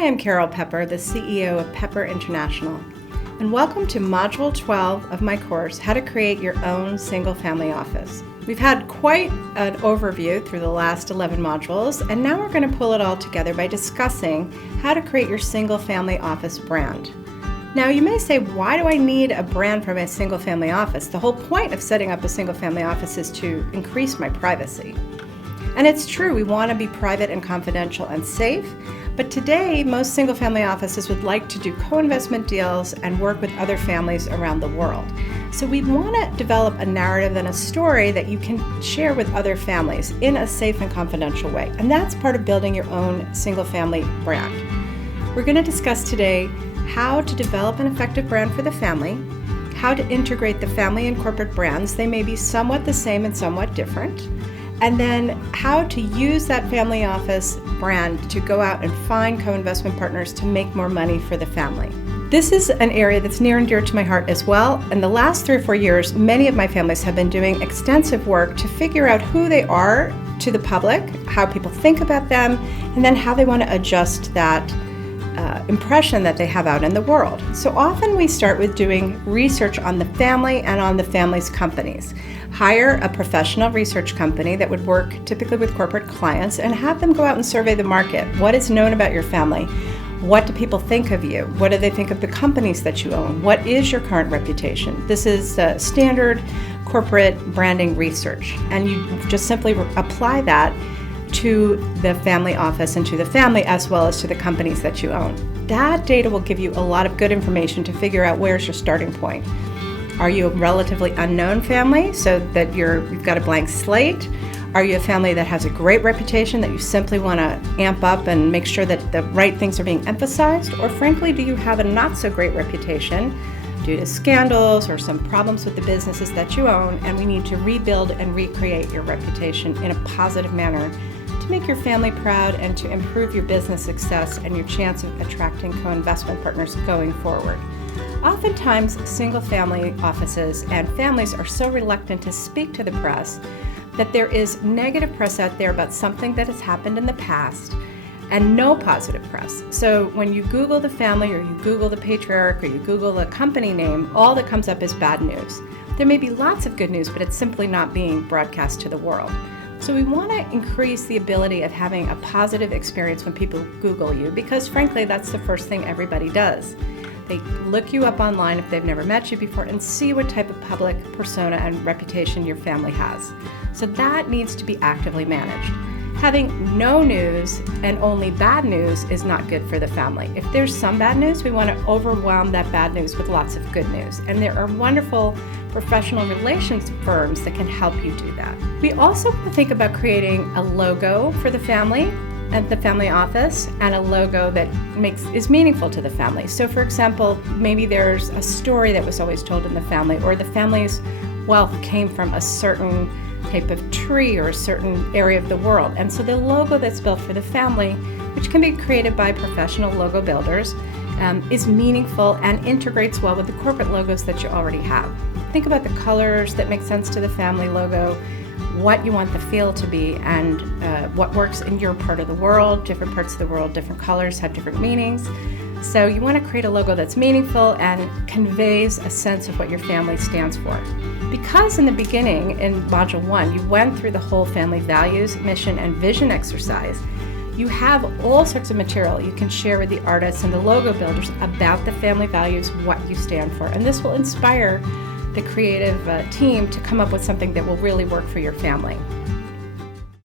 Hi, I'm Carol Pepper, the CEO of Pepper International, and welcome to Module 12 of my course, How to Create Your Own Single-Family Office. We've had quite an overview through the last 11 modules, and now we're going to pull it all together by discussing how to create your single-family office brand. Now, you may say, why do I need a brand for my single-family office? The whole point of setting up a single-family office is to increase my privacy. And it's true, we want to be private and confidential and safe, but today most single-family offices would like to do co-investment deals and work with other families around the world. So we want to develop a narrative and a story that you can share with other families in a safe and confidential way. And that's part of building your own single-family brand. We're going to discuss today how to develop an effective brand for the family, how to integrate the family and corporate brands. They may be somewhat the same and somewhat different. And then how to use that family office brand to go out and find co-investment partners to make more money for the family. This is an area that's near and dear to my heart as well. In the last 3 or 4 years, many of my families have been doing extensive work to figure out who they are to the public, how people think about them, and then how they want to adjust that impression that they have out in the world. So often we start with doing research on the family and on the family's companies. Hire a professional research company that would work typically with corporate clients and have them go out and survey the market. What is known about your family? What do people think of you? What do they think of the companies that you own? What is your current reputation? This is standard corporate branding research, and you just simply apply that to the family office and to the family as well as to the companies that you own. That data will give you a lot of good information to figure out where's your starting point. Are you a relatively unknown family so that you've got a blank slate? Are you a family that has a great reputation that you simply want to amp up and make sure that the right things are being emphasized? Or frankly, do you have a not so great reputation due to scandals or some problems with the businesses that you own, and we need to rebuild and recreate your reputation in a positive manner to make your family proud and to improve your business success and your chance of attracting co-investment partners going forward. Oftentimes, single-family offices and families are so reluctant to speak to the press that there is negative press out there about something that has happened in the past and no positive press. So when you Google the family or you Google the patriarch or you Google the company name, all that comes up is bad news. There may be lots of good news, but it's simply not being broadcast to the world. So we want to increase the ability of having a positive experience when people Google you, because frankly, that's the first thing everybody does. They look you up online if they've never met you before and see what type of public persona and reputation your family has. So that needs to be actively managed. Having no news and only bad news is not good for the family. If there's some bad news, we want to overwhelm that bad news with lots of good news. And there are wonderful professional relations firms that can help you do that. We also want to think about creating a logo for the family and the family office, and a logo that is meaningful to the family. So for example, maybe there's a story that was always told in the family, or the family's wealth came from a certain type of tree or a certain area of the world. And so the logo that's built for the family, which can be created by professional logo builders, is meaningful and integrates well with the corporate logos that you already have. Think about the colors that make sense to the family logo, what you want the feel to be, and what works in your part of the world. Different parts of the world, different colors have different meanings. So you want to create a logo that's meaningful and conveys a sense of what your family stands for. Because in the beginning, in Module 1, you went through the whole family values, mission, and vision exercise, you have all sorts of material you can share with the artists and the logo builders about the family values, what you stand for. And this will inspire the creative team to come up with something that will really work for your family.